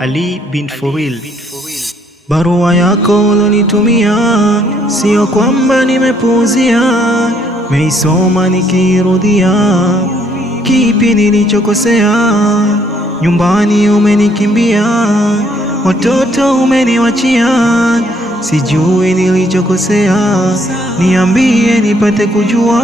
Ali bin Furil. Barua yako ulonitumia, sio kwamba nimepuuzia, meisoma nikirudia. Kipi nilichokosea? Nyumbani umenikimbia, watoto umeniwachia, sijui nilichokosea, niambie nipate kujua.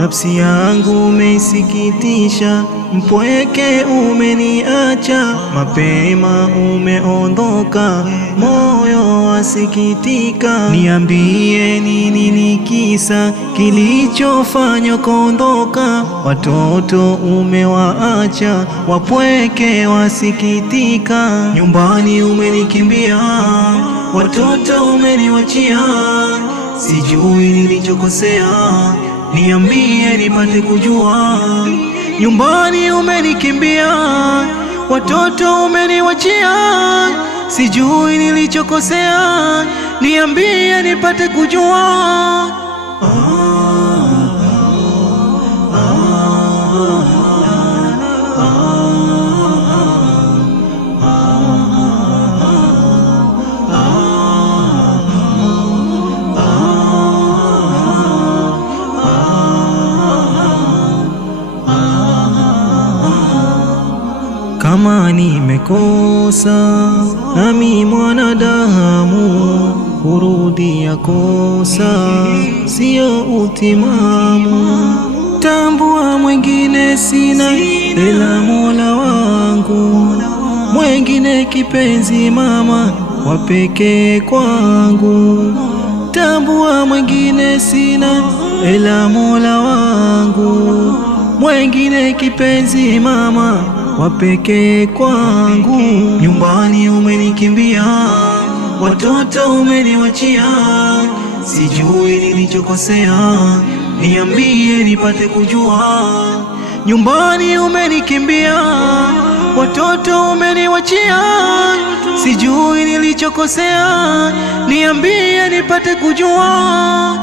Nafsi yangu umeisikitisha, mpweke umeniacha, mapema umeondoka, moyo wasikitika. Niambie nini ni kisa kilichofanya kuondoka, watoto umewaacha, wapweke wasikitika. Nyumbani umenikimbia, watoto umeniwachia, sijui nilichokosea, niambie nipate kujua. Nyumbani umenikimbia, watoto umeniwachia, sijui nilichokosea, niambie nipate kujua. Kama nimekosa nami mwanadamu, kurudia kosa sio utimamu. Tambua mwengine sina ila Mola wangu, mwengine kipenzi mama wa pekee kwangu. Tambua mwengine sina ila Mola wangu, mwengine kipenzi mama wa pekee kwangu. Nyumbani umenikimbia, watoto umeniwachia, sijui nilichokosea, niambie nipate kujua. Nyumbani umenikimbia, watoto umeniwachia, sijui nilichokosea, niambie nipate kujua.